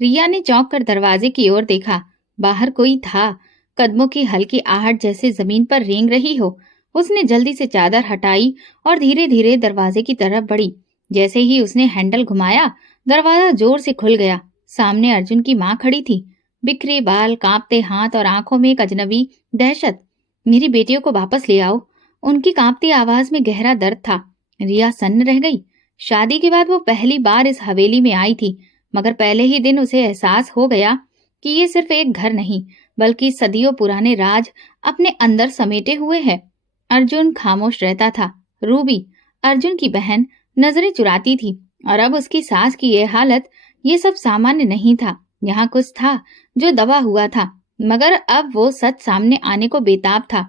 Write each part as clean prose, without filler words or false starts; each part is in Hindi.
रिया ने चौंक कर दरवाजे की ओर देखा। बाहर कोई था। कदमों की हल्की आहट जैसे जमीन पर रेंग रही हो। उसने जल्दी से चादर हटाई और धीरे धीरे दरवाजे की तरफ बढ़ी। जैसे ही उसने हैंडल घुमाया, दरवाजा जोर से खुल गया। सामने अर्जुन की माँ खड़ी थी। बिखरे बाल, कांपते हाथ और आंखों में एक अजनबी दहशत। मेरी बेटियों को वापस ले आओ। उनकी कांपती आवाज में गहरा दर्द था। रिया सन्न रह गई। शादी के बाद वो पहली बार इस हवेली में आई थी, मगर पहले ही दिन उसे एहसास हो गया कि ये सिर्फ एक घर नहीं, बल्कि सदियों पुराने राज अपने अंदर समेटे हुए है। अर्जुन खामोश रहता था। रूबी, अर्जुन की बहन, नजरें चुराती थी। और अब उसकी सास की ये हालत, ये सब सामान्य नहीं था। यहाँ कुछ था जो दबा हुआ था, मगर अब वो सच सामने आने को बेताब था।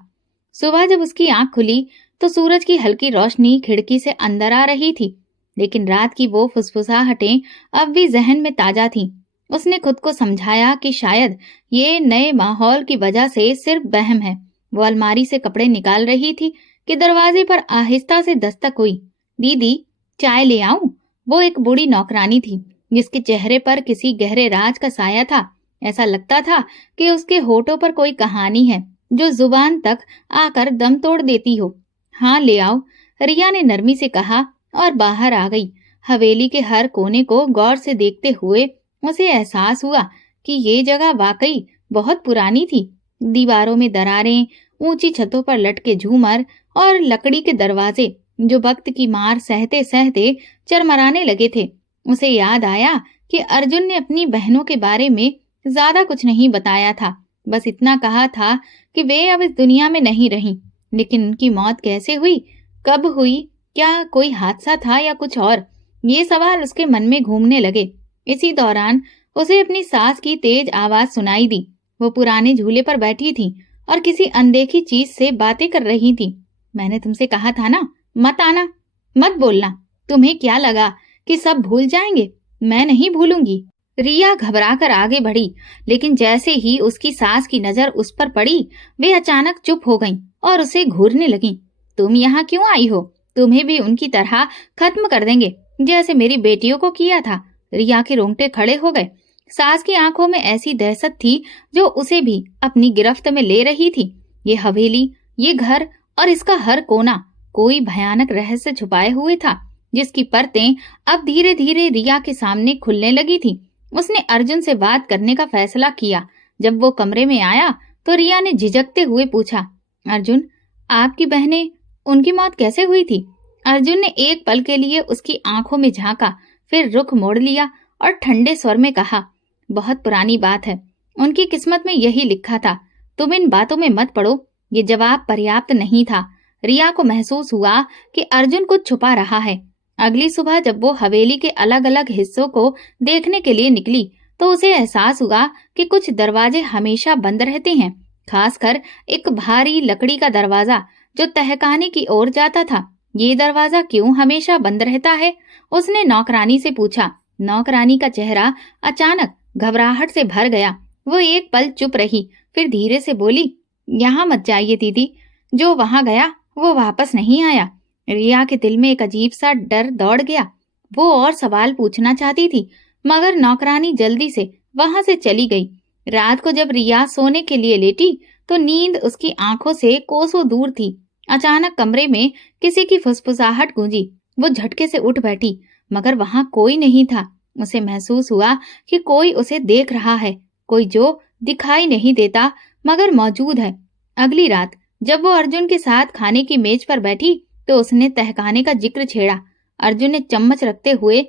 सुबह जब उसकी आंख खुली तो सूरज की हल्की रोशनी खिड़की से अंदर आ रही थी, लेकिन रात की वो फुसफुसाहटें अब भी जहन में ताजा थीं। उसने खुद को समझाया कि शायद ये नए माहौल की वजह से सिर्फ वहम है। वो अलमारी से कपड़े निकाल रही थी कि दरवाजे पर आहिस्ता से दस्तक हुई। दीदी, चाय ले आऊं? वो एक बूढ़ी नौकरानी थी, जिसके चेहरे पर किसी गहरे राज का साया था। ऐसा लगता था कि उसके होठों पर कोई कहानी है जो जुबान तक आकर दम तोड़ देती हो। हाँ, ले आओ, रिया ने नरमी से कहा और बाहर आ गई। हवेली के हर कोने को गौर से देखते हुए उसे एहसास हुआ कि ये जगह वाकई बहुत पुरानी थी। दीवारों में दरारें, ऊंची छतों पर लटके झूमर और लकड़ी के दरवाजे जो वक्त की मार सहते सहते चरमराने लगे थे। उसे याद आया कि अर्जुन ने अपनी बहनों के बारे में ज्यादा कुछ नहीं बताया था। बस इतना कहा था कि वे अब इस दुनिया में नहीं रहीं। लेकिन उनकी मौत कैसे हुई, कब हुई, क्या कोई हादसा था या कुछ और? ये सवाल उसके मन में घूमने लगे। इसी दौरान उसे अपनी सास की तेज आवाज सुनाई दी। वो पुराने झूले पर बैठी थी और किसी अनदेखी चीज से बातें कर रही थी। मैंने तुमसे कहा था ना, मत आना, मत बोलना। तुम्हें क्या लगा कि सब भूल जाएंगे? मैं नहीं भूलूंगी। रिया घबरा कर आगे बढ़ी, लेकिन जैसे ही उसकी सास की नजर उस पर पड़ी, वे अचानक चुप हो गईं और उसे घूरने लगीं। तुम यहाँ क्यों आई हो? तुम्हें भी उनकी तरह खत्म कर देंगे, जैसे मेरी बेटियों को किया था। रिया के रोंगटे खड़े हो गए। सास की आंखों में ऐसी दहशत थी जो उसे भी अपनी गिरफ्त में ले रही थी। ये हवेली, ये घर और इसका हर कोना कोई भयानक रहस्य छुपाए हुए था, जिसकी परतें अब धीरे धीरे रिया के सामने खुलने लगी थी। उसने अर्जुन से बात करने का फैसला किया। जब वो कमरे में आया तो रिया ने झिझकते हुए पूछा, अर्जुन, आपकी बहनें, उनकी मौत कैसे हुई थी? अर्जुन ने एक पल के लिए उसकी आंखों में झांका, फिर रुख मोड़ लिया और ठंडे स्वर में कहा, बहुत पुरानी बात है। उनकी किस्मत में यही लिखा था। तुम इन बातों में मत पड़ो। ये जवाब पर्याप्त नहीं था। रिया को महसूस हुआ कि अर्जुन कुछ छुपा रहा है। अगली सुबह जब वो हवेली के अलग अलग हिस्सों को देखने के लिए निकली तो उसे एहसास हुआ कि कुछ दरवाजे हमेशा बंद रहते हैं, खासकर एक भारी लकड़ी का दरवाजा जो तहखाने की ओर जाता था। ये दरवाजा क्यों हमेशा बंद रहता है? उसने नौकरानी से पूछा। नौकरानी का चेहरा अचानक घबराहट से भर गया। वो एक पल चुप रही, फिर धीरे से बोली, यहाँ मत जाइए दीदी। जो वहां गया वो वापस नहीं आया। रिया के दिल में एक अजीब सा डर दौड़ गया। वो और सवाल पूछना चाहती थी, मगर नौकरानी जल्दी से वहां से चली गई। रात को जब रिया सोने के लिए लेटी तो नींद उसकी आंखों से कोसों दूर थी। अचानक कमरे में किसी की फुसफुसाहट गूंजी। वो झटके से उठ बैठी, मगर वहां कोई नहीं था। उसे महसूस हुआ कि कोई उसे देख रहा है, कोई जो दिखाई नहीं देता मगर मौजूद है। अगली रात जब वो अर्जुन के साथ खाने की मेज पर बैठी तो उसने तहखाने का जिक्र छेड़ा। अर्जुन ने चम्मच रखते हुए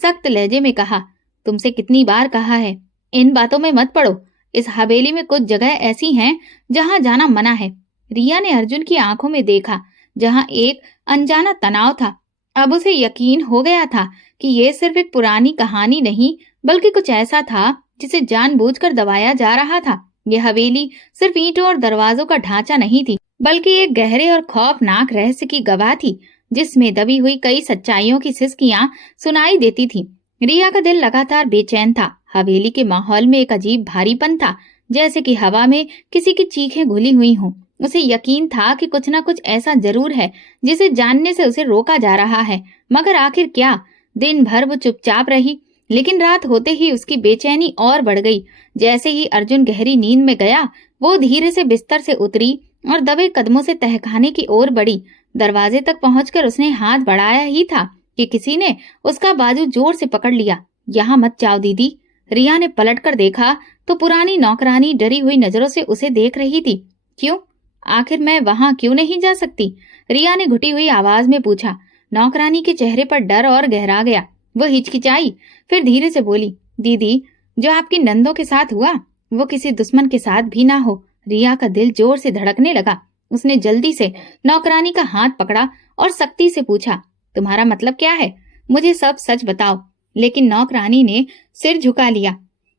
सख्त लहजे में कहा, तुमसे कितनी बार कहा है, इन बातों में मत पड़ो। इस हवेली में कुछ जगह ऐसी हैं जहां जाना मना है। रिया ने अर्जुन की आंखों में देखा, जहां एक अनजाना तनाव था। अब उसे यकीन हो गया था कि ये सिर्फ एक पुरानी कहानी नहीं, बल्कि कुछ ऐसा था जिसे जानबूझकर दबाया जा रहा था। यह हवेली सिर्फ ईंटों और दरवाजों का ढांचा नहीं थी, बल्कि एक गहरे और खौफनाक रहस्य की गवाह थी, जिसमें दबी हुई कई सच्चाइयों की सिसकियां सुनाई देती थी। रिया का दिल लगातार बेचैन था। हवेली के माहौल में एक अजीब भारीपन था, जैसे कि हवा में किसी की चीखें घुली हुई हों। उसे यकीन था कि कुछ न कुछ ऐसा जरूर है जिसे जानने से उसे रोका जा रहा है, मगर आखिर क्या? दिन भर वो चुपचाप रही, लेकिन रात होते ही उसकी बेचैनी और बढ़ गई। जैसे ही अर्जुन गहरी नींद में गया, वो धीरे से बिस्तर से उतरी और दबे कदमों से तहखाने की ओर बढ़ी। दरवाजे तक पहुंचकर उसने हाथ बढ़ाया ही था कि किसी ने उसका बाजू जोर से पकड़ लिया। यहाँ मत जाओ दीदी। रिया ने पलट कर देखा तो पुरानी नौकरानी डरी हुई नजरों से उसे देख रही थी। क्यों? आखिर मैं वहां क्यों नहीं जा सकती? रिया ने घुटी हुई आवाज में पूछा। नौकरानी के चेहरे पर डर और गहरा गया। वो हिचकिचाई, फिर धीरे से बोली, दीदी, जो आपकी नंदों के साथ हुआ वो किसी दुश्मन के साथ भी ना हो। रिया का दिल जोर से धड़कने लगा। उसने जल्दी से नौकरानी का हाथ पकड़ा और सख्ती से पूछा, तुम्हारा मतलब क्या है? मुझे सब सच बताओ। लेकिन नौकरानी ने सिर झुका लिया।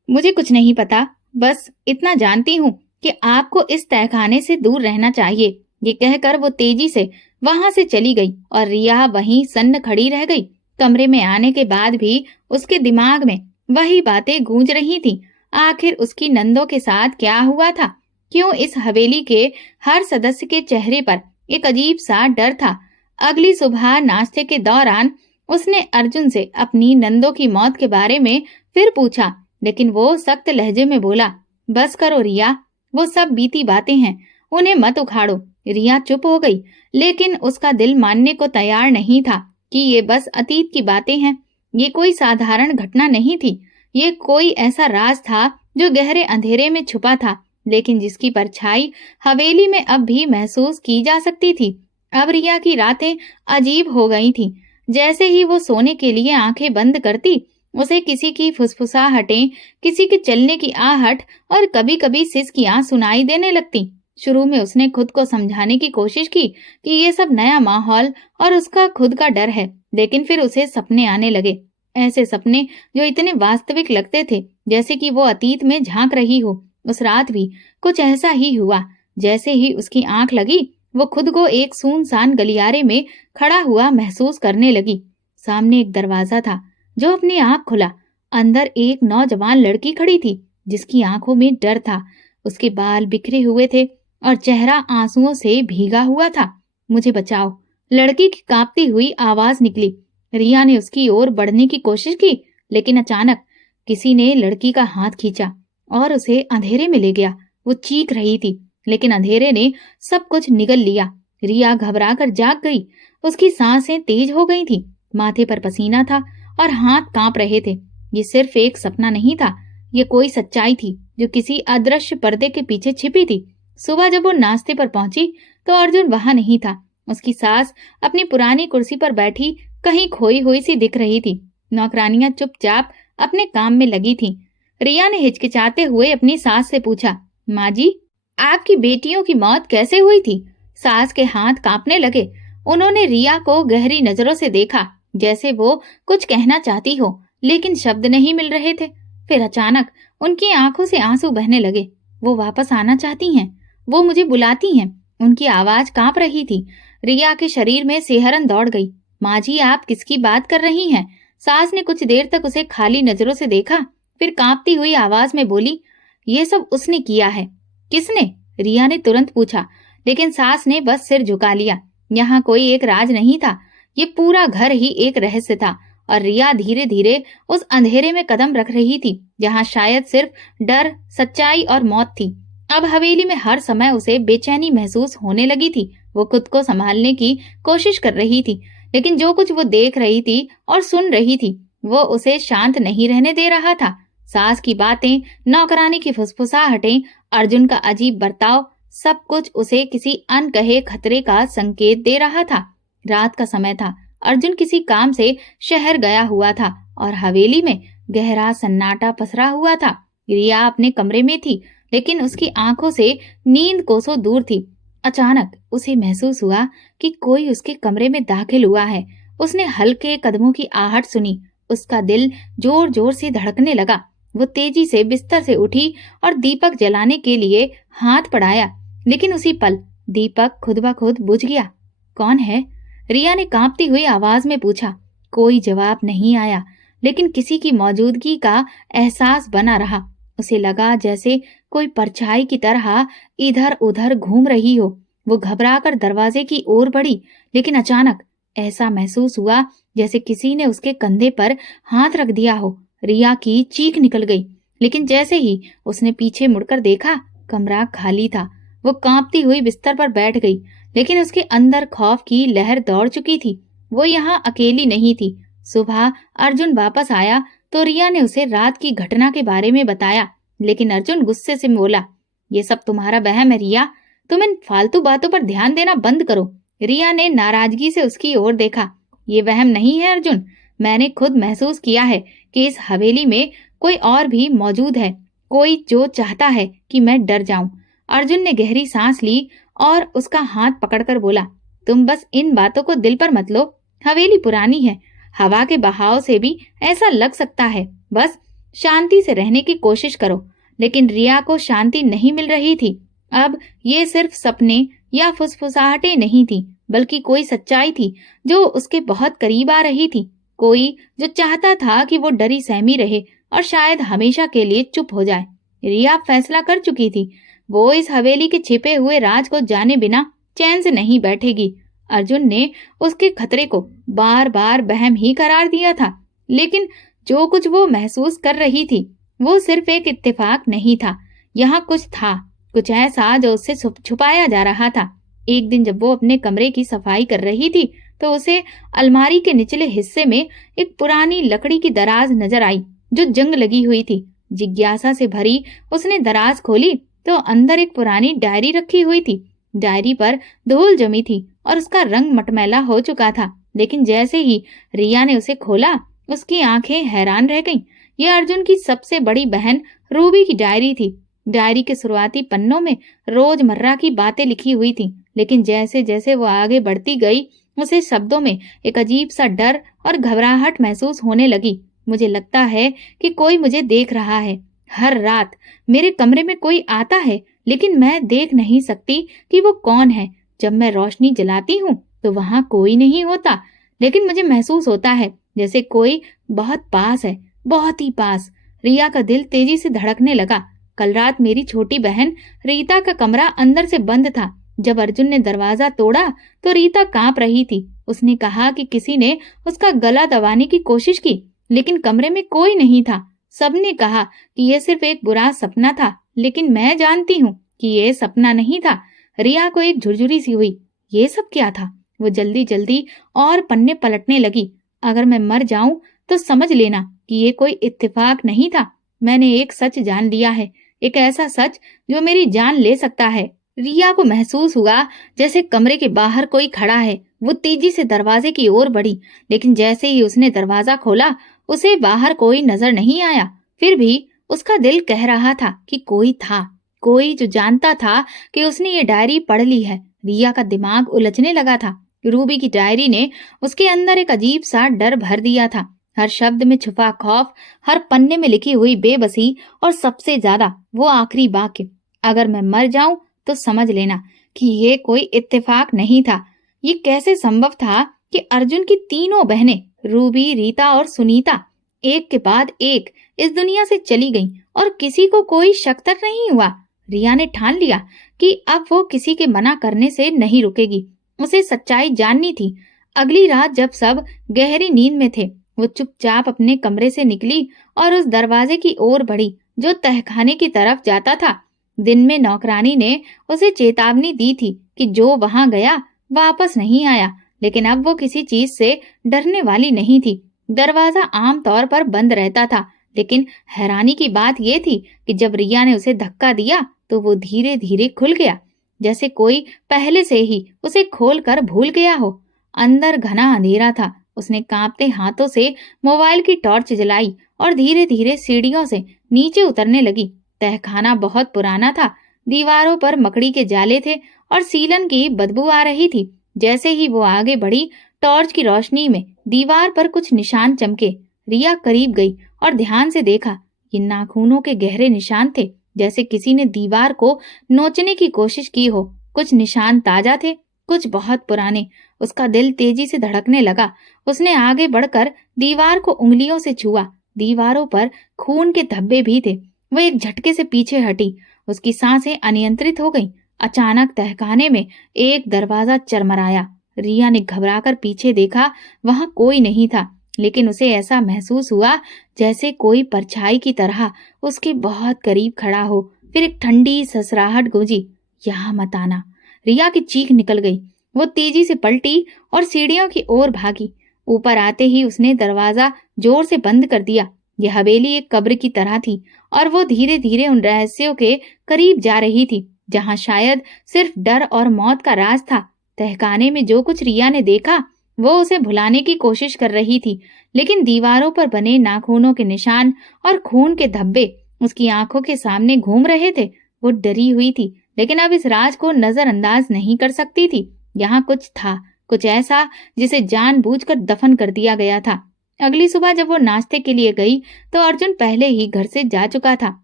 मुझे कुछ नहीं पता, बस इतना जानती हूँ कि आपको इस तहखाने से दूर रहना चाहिए। ये कहकर वो तेजी से वहां से चली गई और रिया वहीं सन्न खड़ी रह गई। कमरे में आने के बाद भी उसके दिमाग में वही बातें गूंज रही थी। आखिर उसकी नंदों के साथ क्या हुआ था? क्यों इस हवेली के हर सदस्य के चेहरे पर एक अजीब सा डर था? अगली सुबह नाश्ते के दौरान उसने अर्जुन से अपनी नंदों की मौत के बारे में फिर पूछा, लेकिन वो सख्त लहजे में बोला, बस करो रिया, वो सब बीती बातें हैं, उन्हें मत उखाड़ो। रिया चुप हो गई, लेकिन उसका दिल मानने को तैयार नहीं था कि ये बस अतीत की बातें हैं। ये कोई साधारण घटना नहीं थी। ये कोई ऐसा राज था जो गहरे अंधेरे में छुपा था, लेकिन जिसकी परछाई हवेली में अब भी महसूस की जा सकती थी। अब रिया की रातें अजीब हो गई थीं। जैसे ही वो सोने के लिए आंखें बंद करती, उसे किसी की फुसफुसाहटें, किसी के चलने की आहट और कभी-कभी सिसकियां सुनाई देने लगती। शुरू में उसने खुद को समझाने की कोशिश की कि ये सब नया माहौल और उसका खुद का डर है, लेकिन फिर उसे सपने आने लगे। ऐसे सपने जो इतने वास्तविक लगते थे, जैसे कि वो अतीत में झांक रही हो। उस रात भी कुछ ऐसा ही हुआ। जैसे ही उसकी आंख लगी, वो खुद को एक सुनसान गलियारे में खड़ा हुआ महसूस करने लगी। सामने एक दरवाजा था जो अपने आप खुला। अंदर एक नौजवान लड़की खड़ी थी जिसकी आंखों में डर था। उसके बाल बिखरे हुए थे और चेहरा आंसुओं से भीगा हुआ था। मुझे बचाओ, लड़की की कांपती हुई आवाज निकली। रिया ने उसकी ओर बढ़ने की कोशिश की, लेकिन अचानक किसी ने लड़की का हाथ खींचा और उसे अंधेरे में ले गया। वो चीख रही थी, लेकिन अंधेरे ने सब कुछ निगल लिया। रिया घबराकर जाग गई। उसकी सांसें तेज हो गई थी, माथे पर पसीना था और हाथ कांप रहे थे। ये सिर्फ एक सपना नहीं था, ये कोई सच्चाई थी जो किसी अदृश्य पर्दे के पीछे छिपी थी। सुबह जब वो नाश्ते पर पहुंची तो अर्जुन वहां नहीं था। उसकी सास अपनी पुरानी कुर्सी पर बैठी कहीं खोई हुई सी दिख रही थी। नौकरानियां चुपचाप अपने काम में लगी थीं। रिया ने हिचकिचाते हुए अपनी सास से पूछा, माँ जी, आपकी बेटियों की मौत कैसे हुई थी? सास के हाथ कांपने लगे। उन्होंने रिया को गहरी नजरों से देखा, जैसे वो कुछ कहना चाहती हो, लेकिन शब्द नहीं मिल रहे थे। फिर अचानक उनकी आंखों से आंसू बहने लगे। वो वापस आना चाहती हैं, वो मुझे बुलाती हैं। उनकी आवाज कांप रही थी। रिया के शरीर में सिहरन दौड़ गई। माँ जी, आप किसकी बात कर रही हैं? सास ने कुछ देर तक उसे खाली नजरों से देखा, फिर कांपती हुई आवाज में बोली, ये सब उसने किया है। किसने? रिया ने तुरंत पूछा, लेकिन सास ने बस सिर झुका लिया। यहाँ कोई एक राज नहीं था, ये पूरा घर ही एक रहस्य था। और रिया धीरे धीरे उस अंधेरे में कदम रख रही थी जहाँ शायद सिर्फ डर, सच्चाई और मौत थी। अब हवेली में हर समय उसे बेचैनी महसूस होने लगी थी। वो खुद को संभालने की कोशिश कर रही थी, लेकिन जो कुछ वो देख रही थी और सुन रही थी वो उसे शांत नहीं रहने दे रहा था। सास की बातें, नौकरानी की फुसफुसाहटें, अर्जुन का अजीब बर्ताव, सब कुछ उसे किसी अनकहे खतरे का संकेत दे रहा था। रात का समय था। अर्जुन किसी काम से शहर गया हुआ था और हवेली में गहरा सन्नाटा पसरा हुआ था। रिया अपने कमरे में थी, लेकिन उसकी आंखों से नींद कोसों दूर थी। अचानक उसे महसूस हुआ कि कोई उसके कमरे में दाखिल हुआ है। उसने हल्के कदमों की आहट सुनी। उसका दिल जोर जोर से धड़कने लगा। वो तेजी से बिस्तर से उठी और दीपक जलाने के लिए हाथ बढ़ाया, लेकिन उसी पल दीपक खुद ब खुद बुझ गया। कौन है? रिया ने कांपती हुई आवाज में पूछा। कोई जवाब नहीं आया, लेकिन किसी की मौजूदगी का एहसास बना रहा। उसे लगा जैसे कोई परछाई की तरह इधर उधर घूम रही हो। वो घबराकर दरवाजे की ओर बढ़ी, लेकिन अचानक ऐसा महसूस हुआ जैसे किसी ने उसके कंधे पर हाथ रख दिया हो। रिया की चीख निकल गई, लेकिन जैसे ही उसने पीछे मुड़कर देखा, कमरा खाली था। वो कांपती हुई बिस्तर पर बैठ गई, लेकिन उसके अंदर खौफ की लहर दौड़ चुकी थी। वो यहाँ अकेली नहीं थी। सुबह अर्जुन वापस आया तो रिया ने उसे रात की घटना के बारे में बताया, लेकिन अर्जुन गुस्से से बोला, ये सब तुम्हारा वहम है रिया, तुम इन फालतू बातों पर ध्यान देना बंद करो। रिया ने नाराजगी से उसकी ओर देखा। ये वहम नहीं है अर्जुन, मैंने खुद महसूस किया है कि इस हवेली में कोई और भी मौजूद है, कोई जो चाहता है कि मैं डर जाऊं। अर्जुन ने गहरी सांस ली और उसका हाथ पकड़कर बोला, तुम बस इन बातों को दिल पर मत लो। हवेली पुरानी है, हवा के बहाव से भी ऐसा लग सकता है। बस शांति से रहने की कोशिश करो। लेकिन रिया को शांति नहीं मिल रही थी। अब ये सिर्फ सपने या फुसफुसाहटें नहीं थी, बल्कि कोई सच्चाई थी जो उसके बहुत करीब आ रही थी। कोई जो चाहता था कि वो डरी सहमी रहे और शायद हमेशा के लिए चुप हो जाए। रिया फैसला कर चुकी थी, वो इस हवेली के छिपे हुए राज को जाने बिना चैन से नहीं बैठेगी। अर्जुन ने उसके खतरे को बार बार वहम ही करार दिया था, लेकिन जो कुछ वो महसूस कर रही थी वो सिर्फ एक इत्तेफाक नहीं था। यहाँ कुछ था, कुछ ऐसा जो उससे छुपाया जा रहा था। एक दिन जब वो अपने कमरे की सफाई कर रही थी तो उसे अलमारी के निचले हिस्से में एक पुरानी लकड़ी की दराज नजर आई जो जंग लगी हुई थी। जिज्ञासा से भरी उसने दराज खोली तो अंदर एक पुरानी डायरी रखी हुई थी। डायरी पर धूल जमी थी और उसका रंग मटमैला हो चुका था, लेकिन जैसे ही रिया ने उसे खोला उसकी आंखें हैरान रह गईं। यह अर्जुन की सबसे बड़ी बहन रूबी की डायरी थी। डायरी के शुरुआती पन्नों में रोजमर्रा की बातें लिखी हुई थी, लेकिन जैसे जैसे वो आगे बढ़ती गई उसे शब्दों में एक अजीब सा डर और घबराहट महसूस होने लगी। मुझे लगता है कि कोई मुझे देख रहा है। हर रात मेरे कमरे में कोई आता है, लेकिन मैं देख नहीं सकती कि वो कौन है। जब मैं रोशनी जलाती हूँ तो वहाँ कोई नहीं होता, लेकिन मुझे महसूस होता है जैसे कोई बहुत पास है, बहुत ही पास। रिया का दिल तेजी से धड़कने लगा। कल रात मेरी छोटी बहन रीता का कमरा अंदर से बंद था। जब अर्जुन ने दरवाजा तोड़ा तो रीता कांप रही थी। उसने कहा कि किसी ने उसका गला दबाने की कोशिश की, लेकिन कमरे में कोई नहीं था। सबने कहा कि यह सिर्फ एक बुरा सपना था, लेकिन मैं जानती हूँ कि यह सपना नहीं था। रिया को एक झुरझुरी सी हुई। ये सब क्या था? वो जल्दी जल्दी और पन्ने पलटने लगी। अगर मैं मर जाऊं तो समझ लेना कि ये कोई इत्तेफाक नहीं था। मैंने एक सच जान लिया है, एक ऐसा सच जो मेरी जान ले सकता है। रिया को महसूस हुआ जैसे कमरे के बाहर कोई खड़ा है। वो तेजी से दरवाजे की ओर बढ़ी, लेकिन जैसे ही उसने दरवाजा खोला उसे बाहर कोई नजर नहीं आया। फिर भी उसका दिल कह रहा था कि कोई था, कोई जो जानता था कि उसने ये डायरी पढ़ ली है। रिया का दिमाग उलझने लगा था। रूबी की डायरी ने उसके अंदर एक अजीब सा डर भर दिया था। हर शब्द में छुपा खौफ, हर पन्ने में लिखी हुई बेबसी और सबसे ज्यादा वो आखिरी वाक्य, अगर मैं मर जाऊं तो समझ लेना कि ये कोई इत्तेफाक नहीं था। ये कैसे संभव था कि अर्जुन की तीनों बहनें रूबी, रीता और सुनीता एक के बाद एक इस दुनिया से चली गईं और किसी को कोई शक तक नहीं हुआ। रिया ने ठान लिया कि अब वो किसी के मना करने से नहीं रुकेगी। उसे सच्चाई जाननी थी। अगली रात जब सब गहरी नींद में थे, वो चुपचाप अपने कमरे से निकली और उस दरवाजे की ओर बढ़ी जो तहखाने की तरफ जाता था। दिन में नौकरानी ने उसे चेतावनी दी थी कि जो वहां गया वापस नहीं आया, लेकिन अब वो किसी चीज से डरने वाली नहीं थी। दरवाजा आम तौर पर बंद रहता था, लेकिन हैरानी की बात यह थी कि जब रिया ने उसे धक्का दिया तो वो धीरे धीरे खुल गया, जैसे कोई पहले से ही उसे खोल कर भूल गया हो। अंदर घना अंधेरा था। उसने कांपते हाथों से मोबाइल की टॉर्च जलाई और धीरे धीरे सीढ़ियों से नीचे उतरने लगी। तहखाना बहुत पुराना था। दीवारों पर मकड़ी के जाले थे और सीलन की बदबू आ रही थी। जैसे ही वो आगे बढ़ी, टॉर्च की रोशनी में दीवार पर कुछ निशान चमके। रिया करीब गई और ध्यान से देखा। ये नाखूनों के गहरे निशान थे, जैसे किसी ने दीवार को नोचने की कोशिश की हो। कुछ निशान ताजा थे, कुछ बहुत पुराने। उसका दिल तेजी से धड़कने लगा। उसने आगे बढ़कर दीवार को उंगलियों से छुआ। दीवारों पर खून के धब्बे भी थे। वो एक झटके से पीछे हटी। उसकी सांसें अनियंत्रित हो गईं। अचानक तहखाने में एक दरवाजा चरमराया। रिया ने घबराकर पीछे देखा। वहां कोई नहीं था, लेकिन उसे ऐसा महसूस हुआ जैसे कोई परछाई की तरह उसके बहुत करीब खड़ा हो। फिर एक ठंडी ससराहट गूंजी, यहाँ मत आना। रिया की चीख निकल गई। वो तेजी से पलटी और सीढ़ियों की ओर भागी। ऊपर आते ही उसने दरवाजा जोर से बंद कर दिया। यह हवेली एक कब्र की तरह थी और वो धीरे धीरे उन रहस्यों के करीब जा रही थी जहां शायद सिर्फ डर और मौत का राज था। तहखाने में जो कुछ रिया ने देखा वो उसे भुलाने की कोशिश कर रही थी, लेकिन दीवारों पर बने नाखूनों के निशान और खून के धब्बे उसकी आंखों के सामने घूम रहे थे। वो डरी हुई थी, लेकिन अब इस राज को नजरअंदाज नहीं कर सकती थी। यहाँ कुछ था, कुछ ऐसा जिसे जानबूझकर दफन कर दिया गया था। अगली सुबह जब वो नाश्ते के लिए गई तो अर्जुन पहले ही घर से जा चुका था।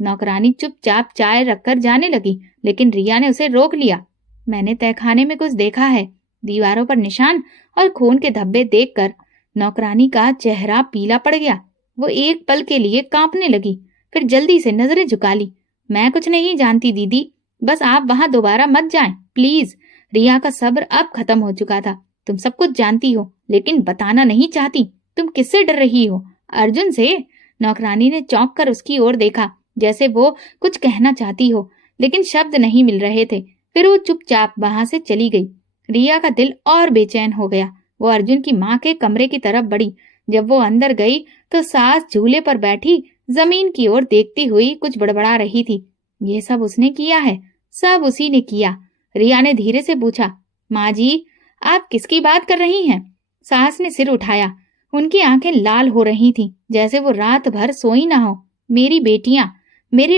नौकरानी चुपचाप चाय रखकर जाने लगी, लेकिन रिया ने उसे रोक लिया। मैंने तहखाने में कुछ देखा है। दीवारों पर निशान और खून के धब्बे देखकर नौकरानी का चेहरा पीला पड़ गया। वो एक पल के लिए कांपने लगी, फिर जल्दी से नजरें झुका ली। मैं कुछ नहीं जानती दीदी, बस आप वहां दोबारा मत जाएं, प्लीज। रिया का सब्र अब खत्म हो चुका था। तुम सब कुछ जानती हो, लेकिन बताना नहीं चाहती। तुम किससे डर रही हो? अर्जुन से। नौकरानी ने चौंक कर उसकी ओर देखा, जैसे वो कुछ कहना चाहती हो, लेकिन शब्द नहीं मिल रहे थे। फिर वो चुपचाप वहां से चली गई। रिया का दिल और बेचैन हो गया। वो अर्जुन की माँ के कमरे की तरफ बढ़ी। जब वो अंदर गई तो सास झूले पर बैठी जमीन की ओर देखती हुई कुछ बड़बड़ा रही थी। ये सब उसने किया है, सब उसी ने किया। रिया ने धीरे से पूछा, माँ जी, आप किसकी बात कर रही हैं? सास ने सिर उठाया। उनकी आंखें लाल हो रही थीं, जैसे वो रात भर सोई ना हो। मेरी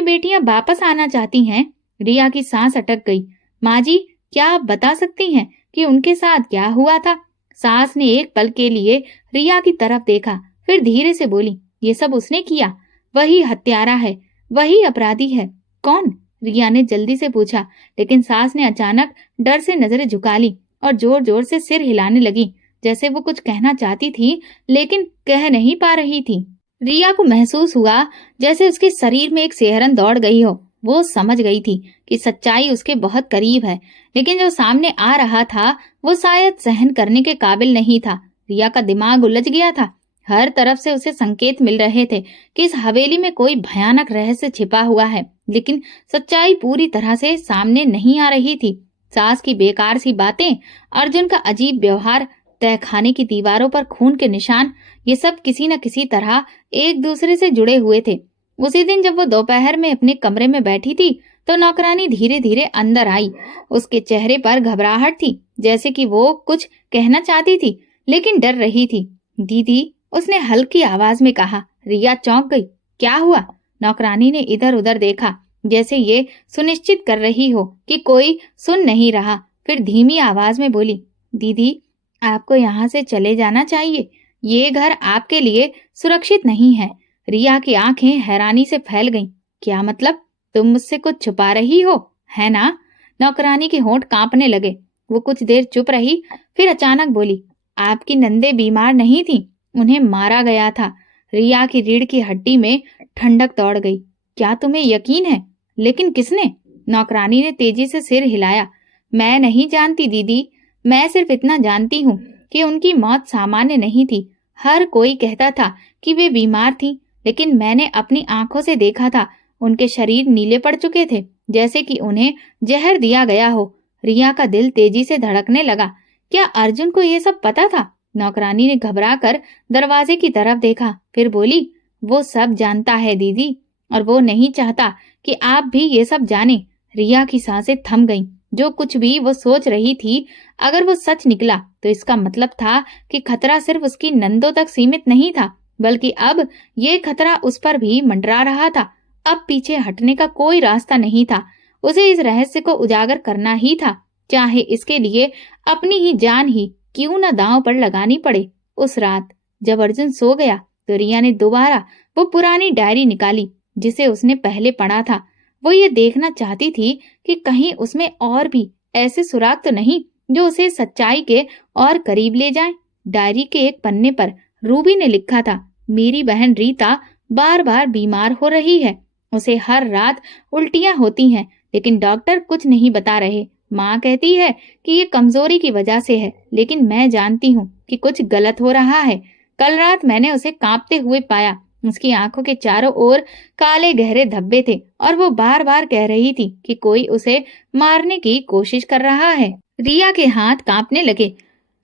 बेटियां वापस आना चाहती हैं। रिया की सांस अटक गई। माँ जी, क्या आप बता सकती हैं कि उनके साथ क्या हुआ था? सास ने एक पल के लिए रिया की तरफ देखा, फिर धीरे से बोली, ये सब उसने किया। वही हत्यारा है, वही अपराधी है। कौन? रिया ने जल्दी से पूछा, लेकिन सास ने अचानक डर से नजरें झुका ली और जोर जोर से सिर हिलाने लगी, जैसे वो कुछ कहना चाहती थी लेकिन कह नहीं पा रही थी। रिया को महसूस हुआ जैसे उसके शरीर में एक सिहरन दौड़ गई हो। वो समझ गई थी कि सच्चाई उसके बहुत करीब है, लेकिन जो सामने आ रहा था वो शायद सहन करने के काबिल नहीं था। रिया का दिमाग उलझ गया था। हर तरफ से उसे संकेत मिल रहे थे कि इस हवेली में कोई भयानक रहस्य छिपा हुआ है, लेकिन सच्चाई पूरी तरह से सामने नहीं आ रही थी। सास की बेकार सी बातें, अर्जुन का अजीब व्यवहार, तहखाने की दीवारों पर खून के निशान, ये सब किसी न किसी तरह एक दूसरे से जुड़े हुए थे। उसी दिन जब वो दोपहर में अपने कमरे में बैठी थी तो नौकरानी धीरे धीरे अंदर आई। उसके चेहरे पर घबराहट थी, जैसे कि वो कुछ कहना चाहती थी लेकिन डर रही थी। दीदी, उसने हल्की आवाज में कहा। रिया चौंक गई। क्या हुआ? नौकरानी ने इधर उधर देखा, जैसे ये सुनिश्चित कर रही हो कि कोई सुन नहीं रहा। फिर धीमी आवाज में बोली, दीदी, आपको यहाँ से चले जाना चाहिए। ये घर आपके लिए सुरक्षित नहीं है। रिया की आंखें हैरानी से फैल गईं। क्या मतलब? तुम मुझसे कुछ छुपा रही हो, है ना? नौकरानी के होंठ कांपने लगे। वो कुछ देर चुप रही, फिर अचानक बोली, आपकी नंदे बीमार नहीं थी, उन्हें मारा गया था। रिया की रीढ़ की हड्डी में ठंडक दौड़ गई। क्या तुम्हें यकीन है? लेकिन किसने? नौकरानी ने तेजी से सिर हिलाया। मैं नहीं जानती दीदी, मैं सिर्फ इतना जानती हूँ कि उनकी मौत सामान्य नहीं थी। हर कोई कहता था कि वे बीमार थी, लेकिन मैंने अपनी आंखों से देखा था। उनके शरीर नीले पड़ चुके थे, जैसे कि उन्हें जहर दिया गया हो। रिया का दिल तेजी से धड़कने लगा। क्या अर्जुन को ये सब पता था? नौकरानी ने घबराकर दरवाजे की तरफ देखा, फिर बोली, वो सब जानता है दीदी, और वो नहीं चाहता कि आप भी ये सब जाने। रिया की सांसें थम गईं। जो कुछ भी वो सोच रही थी, अगर वो सच निकला तो इसका मतलब था कि खतरा सिर्फ उसकी नंदों तक सीमित नहीं था, बल्कि अब ये खतरा उस पर भी मंडरा रहा था। अब पीछे हटने का कोई रास्ता नहीं था। उसे इस रहस्य को उजागर करना ही था, चाहे इसके लिए अपनी ही जान ही क्यों न दांव पर लगानी पड़े। उस रात जब अर्जुन सो गया तो रिया ने दोबारा वो पुरानी डायरी निकाली जिसे उसने पहले पढ़ा था। वो ये देखना चाहती थी कि कहीं उसमें और भी ऐसे सुराग तो नहीं जो उसे सच्चाई के और करीब ले जाएं। डायरी के एक पन्ने पर रूबी ने लिखा था, मेरी बहन रीता बार बार बीमार हो रही है। उसे हर रात उल्टियां होती हैं, लेकिन डॉक्टर कुछ नहीं बता रहे। माँ कहती है कि ये कमजोरी की वजह से है, लेकिन मैं जानती हूँ कि कुछ गलत हो रहा है। कल रात मैंने उसे कांपते हुए पाया। उसकी आंखों के चारों ओर काले गहरे धब्बे थे और वो बार बार कह रही थी कि कोई उसे मारने की कोशिश कर रहा है। रिया के हाथ कांपने लगे।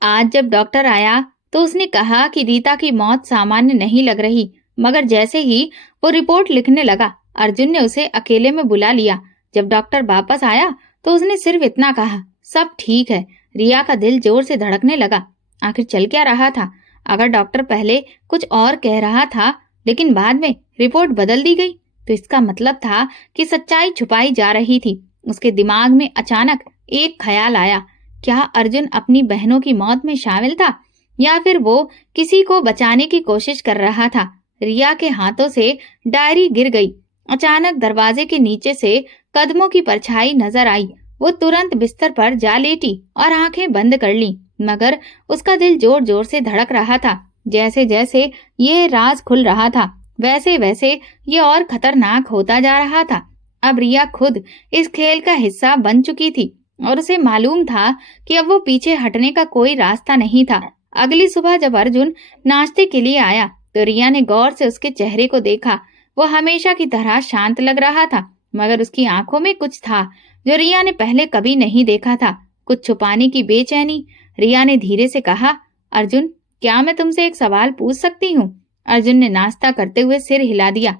आज जब डॉक्टर आया तो उसने कहा कि रीता की मौत सामान्य नहीं लग रही, मगर जैसे ही वो रिपोर्ट लिखने लगा, अर्जुन ने उसे अकेले में बुला लिया। जब डॉक्टर वापस आया तो उसने सिर्फ इतना कहा, सब ठीक है। रिया का दिल जोर से धड़कने लगा। आखिर चल क्या रहा था? अगर डॉक्टर पहले कुछ और कह रहा था लेकिन बाद में रिपोर्ट बदल दी गई तो इसका मतलब था कि सच्चाई छुपाई जा रही थी। उसके दिमाग में अचानक एक ख्याल आया, क्या अर्जुन अपनी बहनों की मौत में शामिल था या फिर वो किसी को बचाने की कोशिश कर रहा था? रिया के हाथों से डायरी गिर गई। अचानक दरवाजे के नीचे से कदमों की परछाई नजर आई। वो तुरंत बिस्तर पर जा लेटी और आंखें बंद कर ली, मगर उसका दिल जोर जोर से धड़क रहा था। जैसे जैसे ये राज खुल रहा था वैसे वैसे ये और खतरनाक होता जा रहा था। अब रिया खुद इस खेल का हिस्सा बन चुकी थी और उसे मालूम था कि अब वो पीछे हटने का कोई रास्ता नहीं था। अगली सुबह जब अर्जुन नाश्ते के लिए आया तो रिया ने गौर से उसके चेहरे को देखा। वो हमेशा की तरह शांत लग रहा था, मगर उसकी आंखों में कुछ था जो रिया ने पहले कभी नहीं देखा था, कुछ छुपाने की बेचैनी। रिया ने धीरे से कहा, अर्जुन, क्या मैं तुमसे एक सवाल पूछ सकती हूँ? अर्जुन ने नाश्ता करते हुए सिर हिला दिया।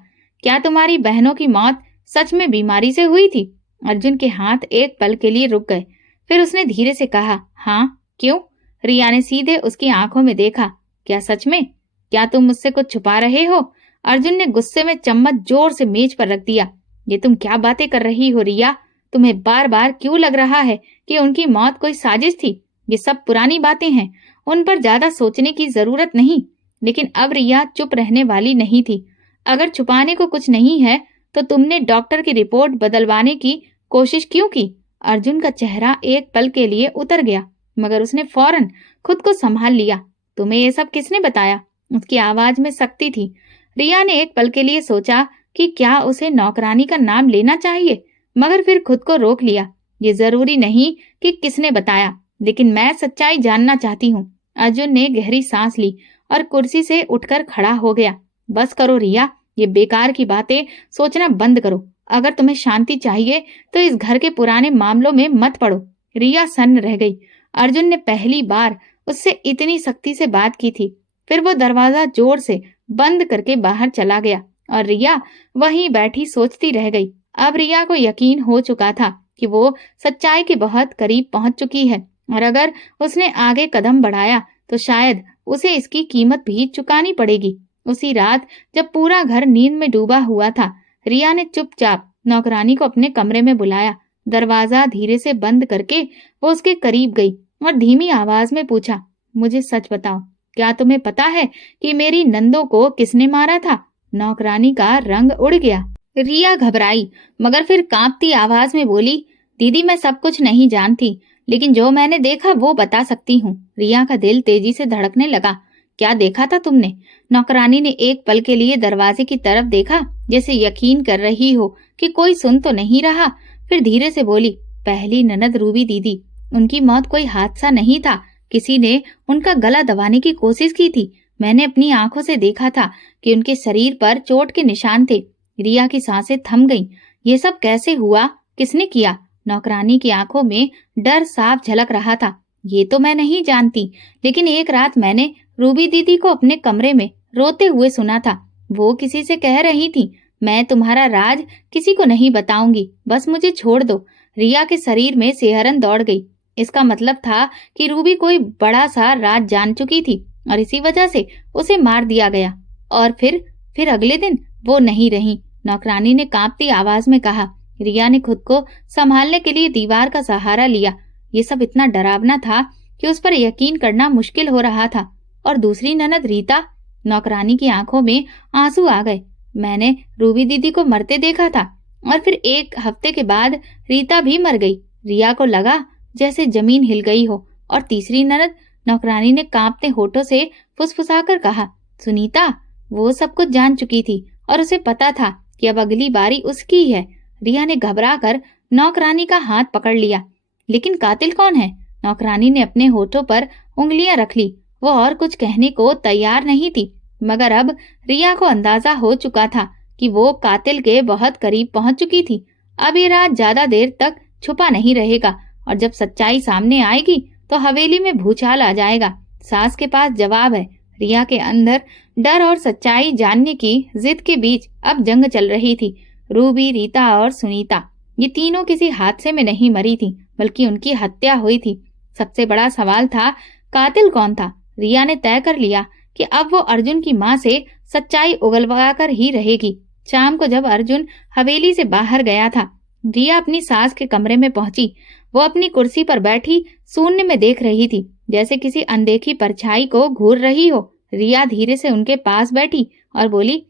क्या तुम्हारी बहनों की मौत सच में बीमारी से हुई थी? अर्जुन के हाथ एक पल के लिए रुक गए, फिर उसने धीरे से कहा, हाँ, क्यों? रिया ने सीधे उसकी आंखों में देखा। क्या सच में? क्या तुम मुझसे कुछ छुपा रहे हो? अर्जुन ने गुस्से में चम्मच जोर से मेज पर रख दिया। ये तुम क्या बातें कर रही हो रिया? तुम्हें बार बार क्यों लग रहा है कि उनकी मौत कोई साजिश थी? ये सब पुरानी बातें हैं, उन पर ज्यादा सोचने की जरूरत नहीं। लेकिन अब रिया चुप रहने वाली नहीं थी। अगर छुपाने को कुछ नहीं है तो तुमने डॉक्टर की रिपोर्ट बदलवाने की कोशिश क्यों की? अर्जुन का चेहरा एक पल के लिए उतर गया, मगर उसने फौरन खुद को संभाल लिया। तुम्हें ये सब किसने बताया? उसकी आवाज में सख्ती थी। रिया ने एक पल के लिए सोचा कि क्या उसे नौकरानी का नाम लेना चाहिए, मगर फिर खुद को रोक लिया। ये जरूरी नहीं कि किसने बताया, लेकिन मैं सच्चाई जानना चाहती हूँ। अर्जुन ने गहरी सांस ली और कुर्सी से उठकर खड़ा हो गया। बस करो रिया, ये बेकार की बातें सोचना बंद करो। अगर तुम्हें शांति चाहिए तो इस घर के पुराने मामलों में मत पड़ो। रिया सन्न रह गई। अर्जुन ने पहली बार उससे इतनी सख्ती से बात की थी। फिर वो दरवाजा जोर से बंद करके बाहर चला गया और रिया वहीं बैठी सोचती रह गई। अब रिया को यकीन हो चुका था कि वो सच्चाई के बहुत करीब पहुंच चुकी है और अगर उसने आगे कदम बढ़ाया तो शायद उसे इसकी कीमत भी चुकानी पड़ेगी। उसी रात जब पूरा घर नींद में डूबा हुआ था, रिया ने चुपचाप नौकरानी को अपने कमरे में बुलाया। दरवाजा धीरे से बंद करके वो उसके करीब गई और धीमी आवाज में पूछा, मुझे सच बताओ, क्या तुम्हें पता है कि मेरी नंदों को किसने मारा था? नौकरानी का रंग उड़ गया। रिया घबराई, मगर फिर कांपती आवाज में बोली, दीदी, मैं सब कुछ नहीं जानती, लेकिन जो मैंने देखा वो बता सकती हूँ। रिया का दिल तेजी से धड़कने लगा। क्या देखा था तुमने? नौकरानी ने एक पल के लिए दरवाजे की तरफ देखा, जैसे यकीन कर रही हो कि कोई सुन तो नहीं रहा। फिर धीरे से बोली, पहली ननद रूबी दीदी, उनकी मौत कोई हादसा नहीं था। किसी ने उनका गला दबाने की कोशिश की थी। मैंने अपनी आंखों से देखा था कि उनके शरीर पर चोट के निशान थे। रिया की सांसें थम गईं। ये सब कैसे हुआ? किसने किया? नौकरानी की आंखों में डर साफ झलक रहा था। ये तो मैं नहीं जानती, लेकिन एक रात मैंने रूबी दीदी को अपने कमरे में रोते हुए सुना था। वो किसी से कह रही थी, मैं तुम्हारा राज किसी को नहीं बताऊंगी, बस मुझे छोड़ दो। रिया के शरीर में सिहरन दौड़ गई। इसका मतलब था कि रूबी कोई बड़ा सा राज जान चुकी थी और इसी वजह से उसे मार दिया गया। और फिर अगले दिन वो नहीं रही। नौकरानी ने कांपती आवाज में कहा। रिया ने खुद को संभालने के लिए दीवार का सहारा लिया। ये सब इतना डरावना था कि उस पर यकीन करना मुश्किल हो रहा था। और दूसरी ननद रीता? नौकरानी की आंखों में आंसू आ गए। मैंने रूबी दीदी को मरते देखा था और फिर एक हफ्ते के बाद रीता भी मर गई। रिया को लगा जैसे जमीन हिल गई हो। और तीसरी ननद? नौकरानी ने कांपते होठों से फुसफुसाकर कहा, सुनीता। वो सब कुछ जान चुकी थी और उसे पता था कि अब अगली बारी उसकी है। रिया ने घबराकर नौकरानी का हाथ पकड़ लिया। लेकिन कातिल कौन है? नौकरानी ने अपने होठों पर उंगलियां रख ली वो और कुछ कहने को तैयार नहीं थी, मगर अब रिया को अंदाजा हो चुका था कि वो कातिल के बहुत करीब पहुंच चुकी थी। अब ये राज ज्यादा देर तक छुपा नहीं रहेगा और जब सच्चाई सामने आएगी तो हवेली में भूचाल आ जाएगा। सास के पास जवाब है। रिया के अंदर डर और सच्चाई जानने की जिद के बीच अब जंग चल रही थी। रूबी, रीता और सुनीता, ये तीनों किसी हादसे में नहीं मरी थी, बल्कि उनकी हत्या हुई थी। सबसे बड़ा सवाल था, कातिल कौन था? रिया ने तय कर लिया कि अब वो अर्जुन की मां से सच्चाई उगलवा कर ही रहेगी। शाम को जब अर्जुन हवेली से बाहर गया था, रिया अपनी सास के कमरे में पहुंची। वो अपनी कुर्सी पर बैठी शून्य में देख रही थी, जैसे किसी अनदेखी परछाई को घूर रही हो। रिया धीरे से उनके पास बैठी और बोली,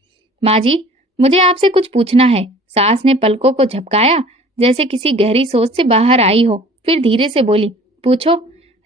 माँ जी, मुझे आपसे कुछ पूछना है। सास ने पलकों को झपकाया, जैसे किसी गहरी सोच से बाहर आई हो, फिर धीरे से बोली, पूछो।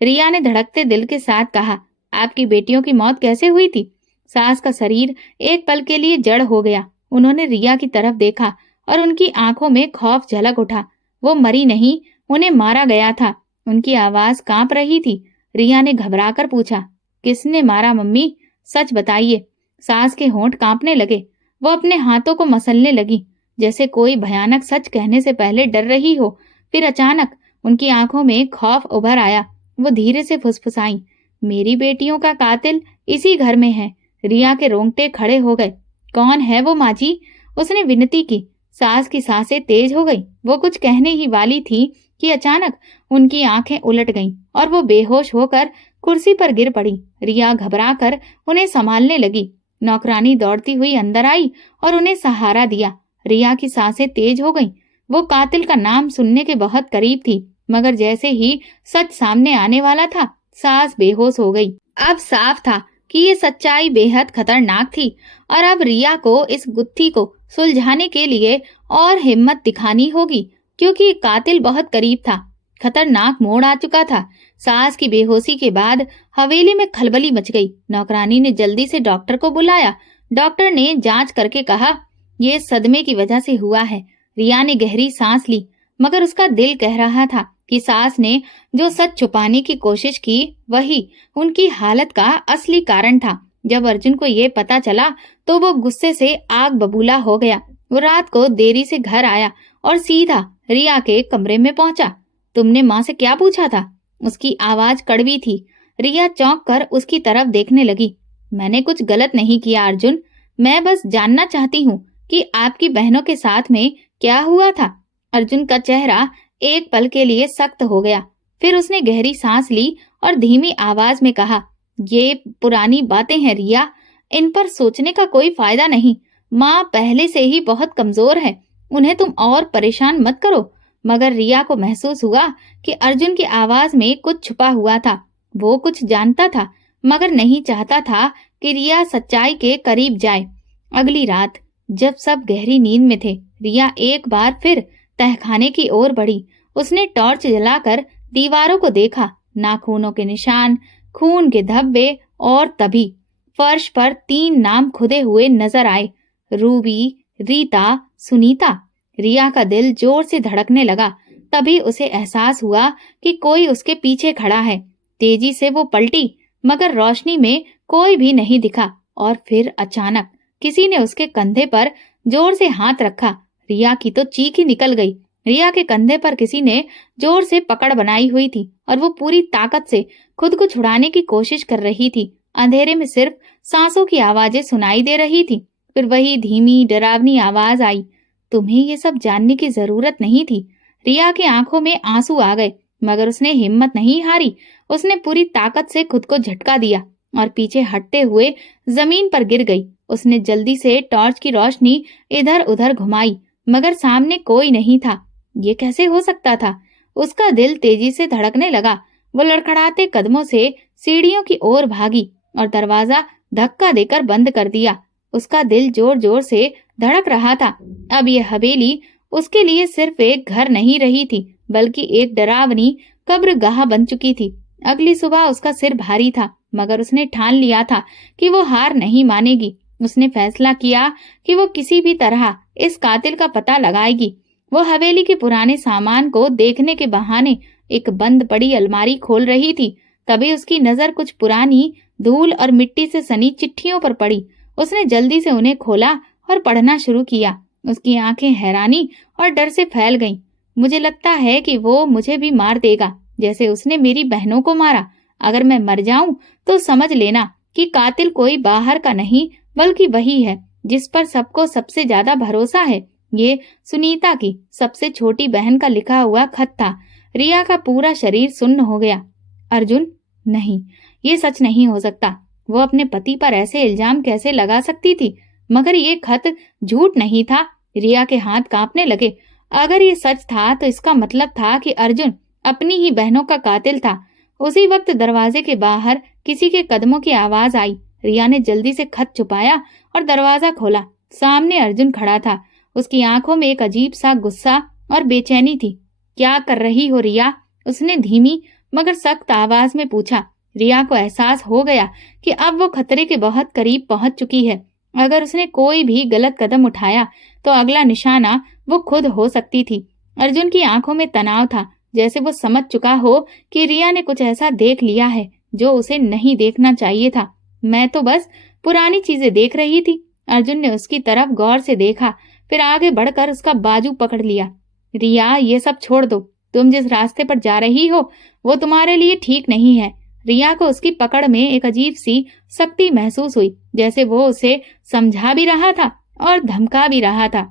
रिया ने धड़कते दिल के साथ कहा, आपकी बेटियों की मौत कैसे हुई थी? सास का शरीर एक पल के लिए जड़ हो गया। उन्होंने रिया की तरफ देखा और उनकी आंखों में खौफ झलक उठा। वो मरी नहीं, उन्हें मारा गया था। उनकी आवाज कांप रही थी। रिया ने घबराकर पूछा, किसने मारा मम्मी? सच बताइए। सास के होंठ कांपने लगे। वो अपने हाथों को मसलने लगी, जैसे कोई भयानक सच कहने से पहले डर रही हो। फिर अचानक उनकी आंखों में खौफ उभर आया। वो धीरे से फुसफुसाई, मेरी बेटियों का कातिल इसी घर में है। रिया के रोंगटे खड़े हो गए। कौन है वो माँ जी? उसने विनती की। सास की सांसें तेज हो गई। वो कुछ कहने ही वाली थी कि अचानक उनकी आंखें उलट गईं और वो बेहोश होकर कुर्सी पर गिर पड़ी। रिया घबराकर उन्हें संभालने लगी। नौकरानी दौड़ती हुई अंदर आई और उन्हें सहारा दिया। रिया की सांसें तेज हो गईं। वो कातिल का नाम सुनने के बहुत करीब थी, मगर जैसे ही सच सामने आने वाला था, सास बेहोश हो गई। अब साफ था कि ये सच्चाई बेहद खतरनाक थी और अब रिया को इस गुत्थी को सुलझाने के लिए और हिम्मत दिखानी होगी, क्योंकि कातिल बहुत करीब था। खतरनाक मोड़ आ चुका था। सास की बेहोशी के बाद हवेली में खलबली मच गई। नौकरानी ने जल्दी से डॉक्टर को बुलाया। डॉक्टर ने जांच करके कहा, ये सदमे की वजह से हुआ है। रिया ने गहरी सांस ली, मगर उसका दिल कह रहा था कि सास ने जो सच छुपाने की कोशिश की, वही उनकी हालत का असली कारण था। जब अर्जुन को ये पता चला तो वो गुस्से से आग बबूला हो गया। वो रात को देरी से घर आया और सीधा रिया के कमरे में पहुंचा। तुमने माँ से क्या पूछा था? उसकी आवाज कड़वी थी। रिया चौंक कर उसकी तरफ देखने लगी। मैंने कुछ गलत नहीं किया अर्जुन, मैं बस जानना चाहती हूँ कि आपकी बहनों के साथ में क्या हुआ था। अर्जुन का चेहरा एक पल के लिए सख्त हो गया। फिर उसने गहरी सांस ली और धीमी आवाज में कहा, ये पुरानी बातें हैं रिया, इन पर सोचने का कोई फायदा नहीं। माँ पहले से ही बहुत कमजोर है, उन्हें तुम और परेशान मत करो। मगर रिया को महसूस हुआ कि अर्जुन की आवाज में कुछ छुपा हुआ था। वो कुछ जानता था, मगर नहीं चाहता था कि रिया सच्चाई के करीब जाए। अगली रात जब सब गहरी नींद में थे, रिया एक बार फिर तहखाने की ओर बढ़ी। उसने टॉर्च जलाकर दीवारों को देखा। नाखूनों के निशान, खून के धब्बे, और तभी फर्श पर 3 नाम खुदे हुए नजर आए, रूबी, रीता, सुनीता। रिया का दिल जोर से धड़कने लगा। तभी उसे एहसास हुआ कि कोई उसके पीछे खड़ा है। तेजी से वो पलटी, मगर रोशनी में कोई भी नहीं दिखा। और फिर अचानक किसी ने उसके कंधे पर जोर से हाथ रखा। रिया की तो चीख ही निकल गई। रिया के कंधे पर किसी ने जोर से पकड़ बनाई हुई थी और वो पूरी ताकत से खुद को छुड़ाने की कोशिश कर रही थी। अंधेरे में सिर्फ सांसों की आवाजें सुनाई दे रही थी। फिर वही धीमी डरावनी आवाज आई, तुम्हें ये सब जानने की जरूरत नहीं थी। रिया की आंखों में आंसू आ गए, मगर उसने हिम्मत नहीं हारी। उसने पूरी ताकत से खुद को झटका दिया और पीछे हटते हुए जमीन पर गिर गई। उसने जल्दी से टॉर्च की रोशनी इधर उधर घुमाई, मगर सामने कोई नहीं था। ये कैसे हो सकता था? उसका दिल तेजी से धड़कने लगा। वो लड़खड़ाते कदमों से सीढ़ियों की ओर भागी और दरवाजा धक्का देकर बंद कर दिया। उसका दिल जोर जोर से धड़क रहा था। अब यह हवेली उसके लिए सिर्फ एक घर नहीं रही थी, बल्कि एक डरावनी कब्रगाह बन चुकी थी। अगली सुबह उसका सिर भारी था, मगर उसने ठान लिया था कि वो हार नहीं मानेगी। उसने फैसला किया कि वो किसी भी तरह इस कातिल का पता लगाएगी। वो हवेली के पुराने सामान को देखने के बहाने एक बंद पड़ी अलमारी खोल रही थी। तभी उसकी नजर कुछ पुरानी धूल और मिट्टी से सनी चिट्ठियों पर पड़ी। उसने जल्दी से उन्हें खोला और पढ़ना शुरू किया। उसकी आंखें हैरानी और डर से फैल गईं। मुझे लगता है कि वो मुझे भी मार देगा, जैसे उसने मेरी बहनों को मारा। अगर मैं मर जाऊं तो समझ लेना कि कातिल कोई बाहर का नहीं बल्कि वही है जिस पर सबको सबसे ज्यादा भरोसा है। ये सुनीता की सबसे छोटी बहन का लिखा हुआ खत था। रिया का पूरा शरीर सुन्न हो गया। अर्जुन, नहीं, ये सच नहीं हो सकता। वो अपने पति पर ऐसे इल्जाम कैसे लगा सकती थी? मगर ये खत झूठ नहीं था। रिया के हाथ कांपने लगे। अगर ये सच था तो इसका मतलब था कि अर्जुन अपनी ही बहनों का कातिल था। उसी वक्त दरवाजे के बाहर किसी के कदमों की आवाज आई। रिया ने जल्दी से खत छुपाया और दरवाजा खोला। सामने अर्जुन खड़ा था। उसकी आंखों में एक अजीब सा गुस्सा और बेचैनी थी। क्या कर रही हो रिया? उसने धीमी मगर सख्त आवाज में पूछा। रिया को एहसास हो गया कि अब वो खतरे के बहुत करीब पहुंच चुकी है। अगर उसने कोई भी गलत कदम उठाया तो अगला निशाना वो खुद हो सकती थी। अर्जुन की आंखों में तनाव था, जैसे वो समझ चुका हो कि रिया ने कुछ ऐसा देख लिया है जो उसे नहीं देखना चाहिए था। मैं तो बस पुरानी चीजें देख रही थी। अर्जुन ने उसकी तरफ गौर से देखा, फिर आगे बढ़कर उसका बाजू पकड़ लिया। रिया, ये सब छोड़ दो। तुम जिस रास्ते पर जा रही हो वो तुम्हारे लिए ठीक नहीं है। रिया को उसकी पकड़ में एक अजीब सी शक्ति महसूस हुई, जैसे वो उसे समझा भी रहा था और धमका भी रहा था।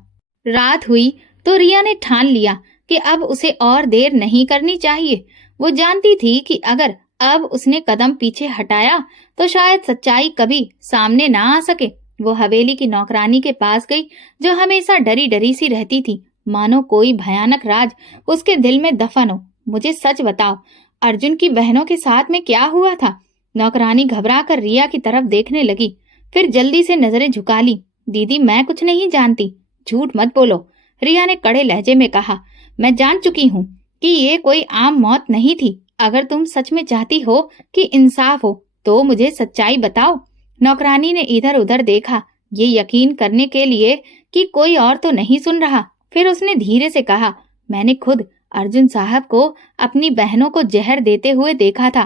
रात हुई तो रिया ने ठान लिया कि अब उसे और देर नहीं करनी चाहिए। वो जानती थी कि अगर अब उसने कदम पीछे हटाया तो शायद सच्चाई कभी सामने ना आ सके। वो हवेली की नौकरानी के पास गई, जो हमेशा डरी डरी सी रहती थी, मानो कोई भयानक राज उसके दिल में दफन हो। मुझे सच बताओ, अर्जुन की बहनों के साथ में क्या हुआ था? नौकरानी घबराकर रिया की तरफ देखने लगी, फिर जल्दी से नजरें झुका ली। दीदी, मैं कुछ नहीं जानती। झूठ मत बोलो, रिया ने कड़े लहजे में कहा। मैं जान चुकी हूँ कि ये कोई आम मौत नहीं थी। अगर तुम सच में चाहती हो कि इंसाफ हो तो मुझे सच्चाई बताओ। नौकरानी ने इधर उधर देखा, ये यकीन करने के लिए कि कोई और तो नहीं सुन रहा। फिर उसने धीरे से कहा, मैंने खुद अर्जुन साहब को अपनी बहनों को जहर देते हुए देखा था।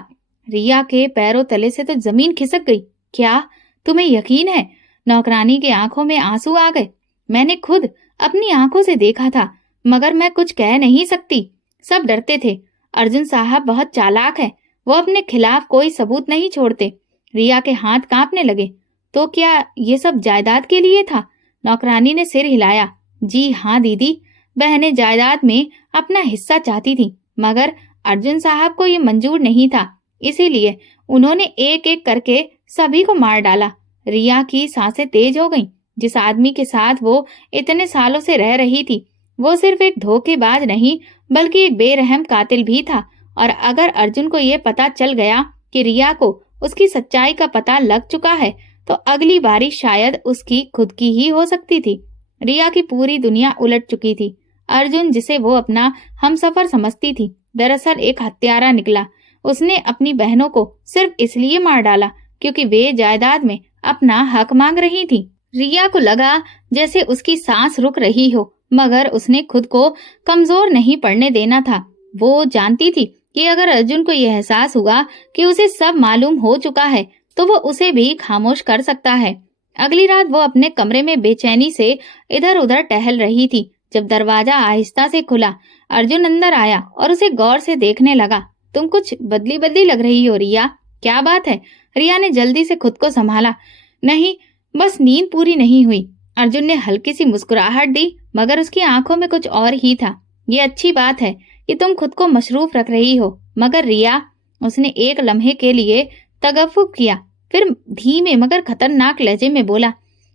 रिया के पैरों तले से तो जमीन खिसक गई। क्या तुम्हें यकीन है? नौकरानी की आंखों में आंसू आ गए। मैंने खुद अपनी आंखों से देखा था, मगर मैं कुछ कह नहीं सकती। सब डरते थे। अर्जुन साहब बहुत चालाक है, वो अपने खिलाफ कोई सबूत नहीं छोड़ते। रिया के हाथ कांपने लगे। तो क्या ये सब जायदाद के लिए था? नौकरानी ने सिर हिलाया। जी हाँ दीदी, बहनें जायदाद में अपना हिस्सा चाहती थी, मगर अर्जुन साहब को ये मंजूर नहीं था। इसीलिए उन्होंने एक एक करके सभी को मार डाला। रिया की सांसें तेज हो गईं। जिस आदमी के साथ वो इतने सालों से रह रही थी, वो सिर्फ एक धोखेबाज नहीं बल्कि एक बेरहम कातिल भी था। और अगर अर्जुन को ये पता चल गया कि रिया को उसकी सच्चाई का पता लग चुका है, तो अगली बारी शायद उसकी खुद की ही हो सकती थी। रिया की पूरी दुनिया उलट चुकी थी। अर्जुन, जिसे वो अपना हमसफर समझती थी, दरअसल एक हत्यारा निकला। उसने अपनी बहनों को सिर्फ इसलिए मार डाला क्योंकि वे जायदाद में अपना हक मांग रही थी। रिया को लगा जैसे उसकी सांस रुक रही हो, मगर उसने खुद को कमजोर नहीं पड़ने देना था। वो जानती थी कि अगर अर्जुन को यह एहसास हुआ कि उसे सब मालूम हो चुका है, तो वो उसे भी खामोश कर सकता है। अगली रात वो अपने कमरे में बेचैनी से इधर उधर टहल रही थी जब दरवाजा आहिस्ता से खुला। अर्जुन अंदर आया और उसे गौर से देखने लगा। तुम कुछ बदली बदली लग रही हो रिया, क्या बात है? रिया ने जल्दी से खुद को संभाला। नहीं, बस नींद पूरी नहीं हुई। अर्जुन ने हल्की सी मुस्कुराहट दी, मगर उसकी आंखों में कुछ और ही था। ये अच्छी बात है कि तुम खुद को मशरूफ रख रही हो, मगर रिया, उसने एक लम्हे के लिए तगफ्फुफ किया, फिर धीमे मगर खतरनाक लहजे में बोला,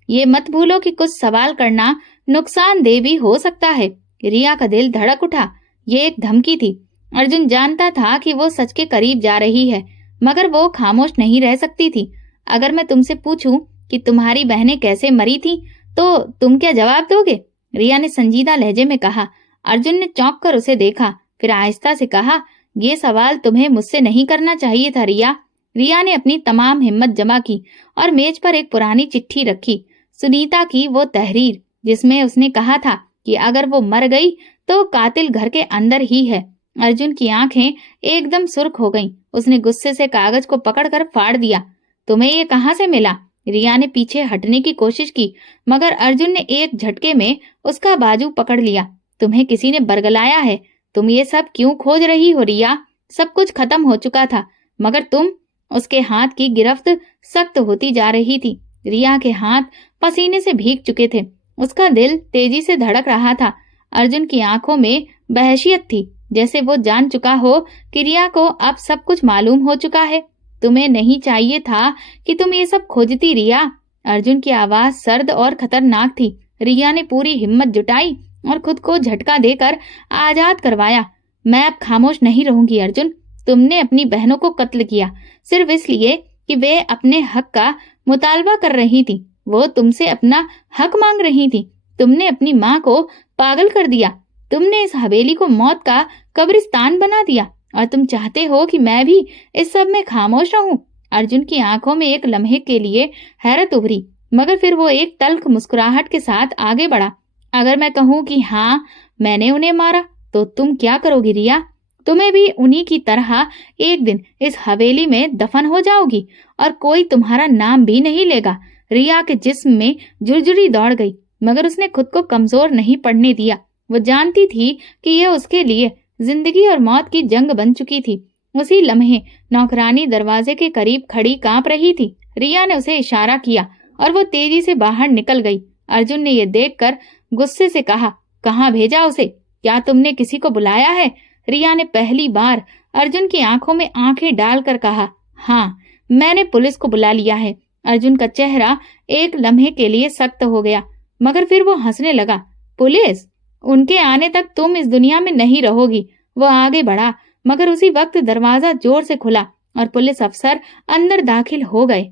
ये मत भूलो कि कुछ सवाल करना नुकसानदेह भी हो सकता है। रिया का दिल धड़क उठा। ये एक धमकी थी। अर्जुन जानता था कि वो सच के करीब जा रही है, मगर वो खामोश नहीं रह सकती थी। अगर मैं तुमसे पूछूं कि तुम्हारी बहनें कैसे मरी थी, तो तुम क्या जवाब दोगे? रिया ने संजीदा लहजे में कहा। अर्जुन ने चौंक कर उसे देखा, फिर आहिस्ता से कहा, ये सवाल तुम्हें मुझसे नहीं करना चाहिए था रिया। रिया ने अपनी तमाम हिम्मत जमा की और मेज पर एक पुरानी चिट्ठी रखी, सुनीता की वो तहरीर जिसमें उसने कहा था कि अगर वो मर गई तो कातिल घर के अंदर ही है। अर्जुन की आंखें एकदम सुर्ख हो गईं। उसने गुस्से से कागज को पकड़कर फाड़ दिया। तुम्हें ये कहाँ से मिला? रिया ने पीछे हटने की कोशिश की, मगर अर्जुन ने एक झटके में उसका बाजू पकड़ लिया। तुम्हें किसी ने बरगलाया है। तुम ये सब क्यों खोज रही हो रिया? सब कुछ खत्म हो चुका था, मगर तुम। उसके हाथ की गिरफ्त सख्त होती जा रही थी। रिया के हाथ पसीने से भीग चुके थे। उसका दिल तेजी से धड़क रहा था। अर्जुन की आंखों में वहशियत थी, जैसे वो जान चुका हो कि रिया को अब सब कुछ मालूम हो चुका है। तुम्हें नहीं चाहिए था कि तुम ये सब खोजती रिया। अर्जुन की आवाज सर्द और खतरनाक थी। रिया ने पूरी हिम्मत जुटाई और खुद को झटका देकर आजाद करवाया। मैं अब खामोश नहीं रहूंगी अर्जुन। तुमने अपनी बहनों को कत्ल किया सिर्फ इसलिए कि वे अपने हक का मुतालबा कर रही थी। वो तुमसे अपना हक मांग रही थी। तुमने अपनी माँ को पागल कर दिया। तुमने इस हवेली को मौत का कब्रिस्तान बना दिया और तुम चाहते हो कि मैं भी इस सब में खामोश रहूं। अर्जुन की आंखों में एक लम्हे के लिए हैरत उभरी, मगर फिर वो एक तल्ख मुस्कुराहट के साथ आगे बढ़ा। अगर मैं कहूं कि हाँ, मैंने उन्हें मारा, तो तुम क्या करोगी रिया? तुम्हें भी उन्हीं की तरह एक दिन इस हवेली में दफन हो जाओगी और कोई तुम्हारा नाम भी नहीं लेगा। रिया के जिस्म में झुरझुरी दौड़ गई, मगर उसने खुद को कमजोर नहीं पड़ने दिया। वो जानती थी कि यह उसके लिए जिंदगी और मौत की जंग बन चुकी थी। उसी लम्हे नौकरानी दरवाजे के करीब खड़ी कांप रही थी। रिया ने उसे इशारा किया और वो तेजी से बाहर निकल गई। अर्जुन ने ये देखकर गुस्से से कहा, कहाँ भेजा उसे? क्या तुमने किसी को बुलाया है? रिया ने पहली बार अर्जुन की आंखों में आंखें डालकर कहा, हाँ, मैंने पुलिस को बुला लिया है। अर्जुन का चेहरा एक लम्हे के लिए सख्त हो गया, मगर फिर वो हंसने लगा। पुलिस? उनके आने तक तुम इस दुनिया में नहीं रहोगी। वो आगे बढ़ा, मगर उसी वक्त दरवाजा जोर से खुला और पुलिस अफसर अंदर दाखिल हो गए।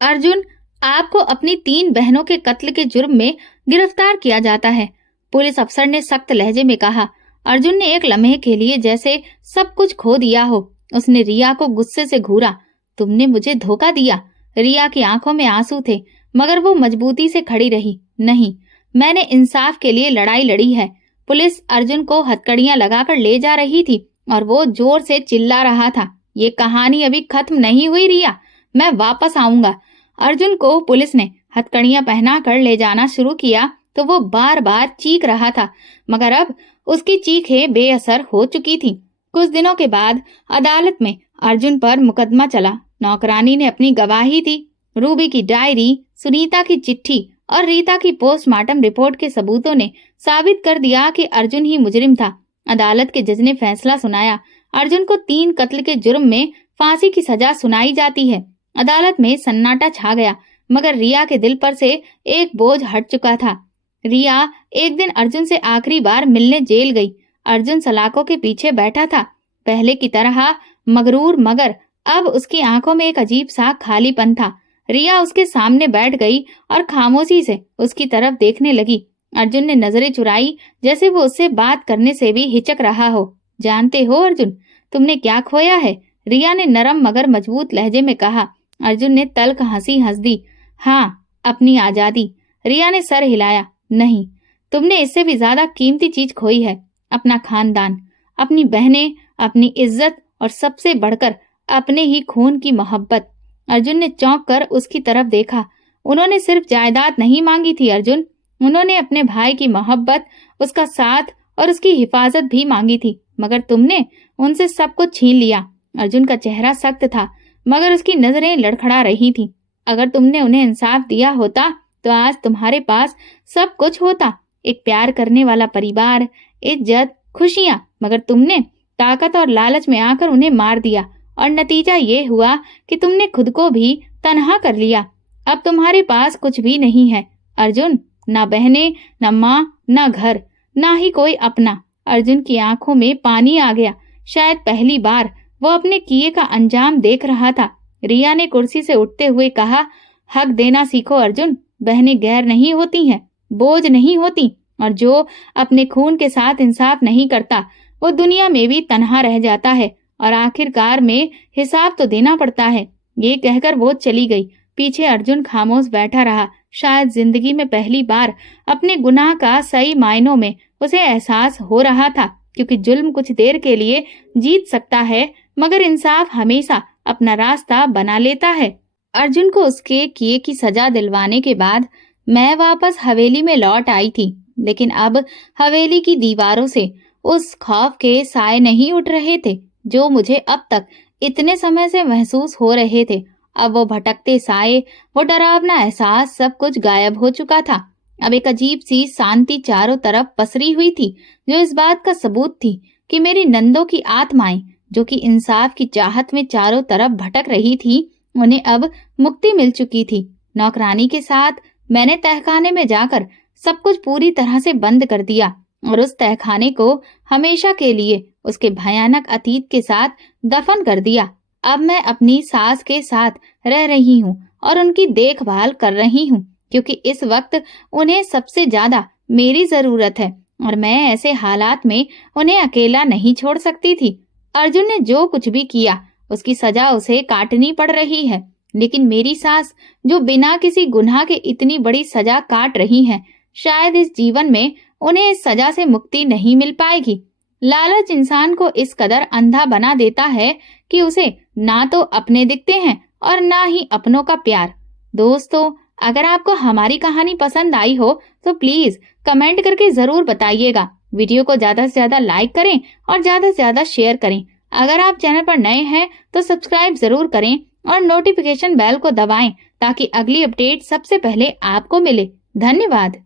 अर्जुन, आपको अपनी 3 बहनों के कत्ल के जुर्म में गिरफ्तार किया जाता है, पुलिस अफसर ने सख्त लहजे में कहा। अर्जुन ने एक लम्हे के लिए जैसे सब कुछ खो दिया हो। उसने रिया को गुस्से से घूरा। तुमने मुझे धोखा दिया। रिया की आंखों में आंसू थे, मगर वो मजबूती से खड़ी रही। नहीं, मैंने इंसाफ के लिए लड़ाई लड़ी है। पुलिस अर्जुन को हथकड़ियां लगाकर ले जा रही थी और वो जोर से चिल्ला रहा था, ये कहानी अभी खत्म नहीं हुई रिया, मैं वापस आऊंगा। अर्जुन को पुलिस ने हथकड़ियां पहना कर ले जाना शुरू किया तो वो बार बार चीख रहा था, मगर अब उसकी चीखें बेअसर हो चुकी थीं। कुछ दिनों के बाद अदालत में अर्जुन पर मुकदमा चला। नौकरानी ने अपनी गवाही दी। रूबी की डायरी, सुनीता की चिट्ठी और रीता की पोस्टमार्टम रिपोर्ट के सबूतों ने साबित कर दिया कि अर्जुन ही मुजरिम था। अदालत के जज ने फैसला सुनाया। अर्जुन को 3 कत्ल के जुर्म में फांसी की सजा सुनाई जाती है। अदालत में सन्नाटा छा गया, मगर रिया के दिल पर से एक बोझ हट चुका था। रिया एक दिन अर्जुन से आखिरी बार मिलने जेल गई। अर्जुन सलाखों के पीछे बैठा था, पहले की तरह मगरूर, मगर अब उसकी आंखों में एक अजीब सा खालीपन था। रिया उसके सामने बैठ गई और खामोशी से उसकी तरफ देखने लगी। अर्जुन ने नजरें चुराई, जैसे वो उससे बात करने से भी हिचक रहा हो। जानते हो अर्जुन, तुमने क्या खोया है? रिया ने नरम मगर मजबूत लहजे में कहा। अर्जुन ने तल्ख हंसी हंस दी। हाँ, अपनी आजादी। रिया ने सर हिलाया। नहीं, तुमने इससे भी ज्यादा कीमती चीज खोई है, अपना खानदान, अपनी बहनें, अपनी इज्जत और सबसे बढ़कर अपने ही खून की मोहब्बत। अर्जुन ने चौंक कर उसकी तरफ देखा। उन्होंने सिर्फ जायदाद नहीं मांगी थी अर्जुन, उन्होंने अपने भाई की मोहब्बत, उसका साथ और उसकी हिफाजत भी मांगी थी, मगर तुमने उनसे सब कुछ छीन लिया। अर्जुन का चेहरा सख्त था, मगर उसकी नजरें लड़खड़ा रही थीं। अगर तुमने उन्हें इंसाफ दिया होता तो आज तुम्हारे पास सब कुछ होता, एक प्यार करने वाला परिवार, इज्जत, खुशियां, मगर तुमने ताकत और लालच में आकर उन्हें मार दिया और नतीजा ये हुआ कि तुमने खुद को भी तन्हा कर लिया। अब तुम्हारे पास कुछ भी नहीं है अर्जुन, ना बहनें, ना माँ, ना घर, ना ही कोई अपना। अर्जुन की आंखों में पानी आ गया। शायद पहली बार वो अपने किए का अंजाम देख रहा था। रिया ने कुर्सी से उठते हुए कहा, हक देना सीखो अर्जुन। बहनें गैर नहीं होती हैं, बोझ नहीं होती, और जो अपने खून के साथ इंसाफ नहीं करता वो दुनिया में भी तन्हा रह जाता है और आखिरकार में हिसाब तो देना पड़ता है। ये कहकर वो चली गई। पीछे अर्जुन खामोश बैठा रहा। शायद जिंदगी में पहली बार अपने गुनाह का सही मायनों में उसे एहसास हो रहा था क्योंकि जुल्म कुछ देर के लिए जीत सकता है, मगर इंसाफ हमेशा अपना रास्ता बना लेता है। अर्जुन को उसके किए की सजा दिलवाने के बाद मैं वापस हवेली में लौट आई थी, लेकिन अब हवेली की दीवारों से उस खौफ के साए नहीं उठ रहे थे जो मुझे अब तक इतने समय से महसूस हो रहे थे। अब वो भटकते साए, वो डरावना एहसास, सब कुछ गायब हो चुका था। अब एक अजीब सी शांति चारों तरफ पसरी हुई थी, जो इस बात का सबूत थी कि मेरी नंदों की आत्माएं, जो कि इंसाफ की चाहत में चारों तरफ भटक रही थी, उन्हें अब मुक्ति मिल चुकी थी। नौकरानी के साथ मैंने तहखाने में जाकर सब कुछ पूरी तरह से बंद कर दिया और उस तहखाने को हमेशा के लिए उसके भयानक अतीत के साथ दफन कर दिया। अब मैं अपनी सास के साथ रह रही हूँ और उनकी देखभाल कर रही हूँ, क्योंकि इस वक्त उन्हें सबसे ज्यादा मेरी जरूरत है और मैं ऐसे हालात में उन्हें अकेला नहीं छोड़ सकती थी। अर्जुन ने जो कुछ भी किया उसकी सजा उसे काटनी पड़ रही है, लेकिन मेरी सास जो बिना किसी गुनाह के इतनी बड़ी सजा काट रही है, शायद इस जीवन में उन्हें इस सजा से मुक्ति नहीं मिल पाएगी। लालच इंसान को इस कदर अंधा बना देता है कि उसे ना तो अपने दिखते हैं और ना ही अपनों का प्यार। दोस्तों, अगर आपको हमारी कहानी पसंद आई हो तो प्लीज कमेंट करके जरूर बताइएगा। वीडियो को ज्यादा से ज्यादा लाइक करें और ज्यादा से ज्यादा शेयर करें। अगर आप चैनल पर नए हैं तो सब्सक्राइब जरूर करें और नोटिफिकेशन बेल को दबाएं ताकि अगली अपडेट सबसे पहले आपको मिले। धन्यवाद।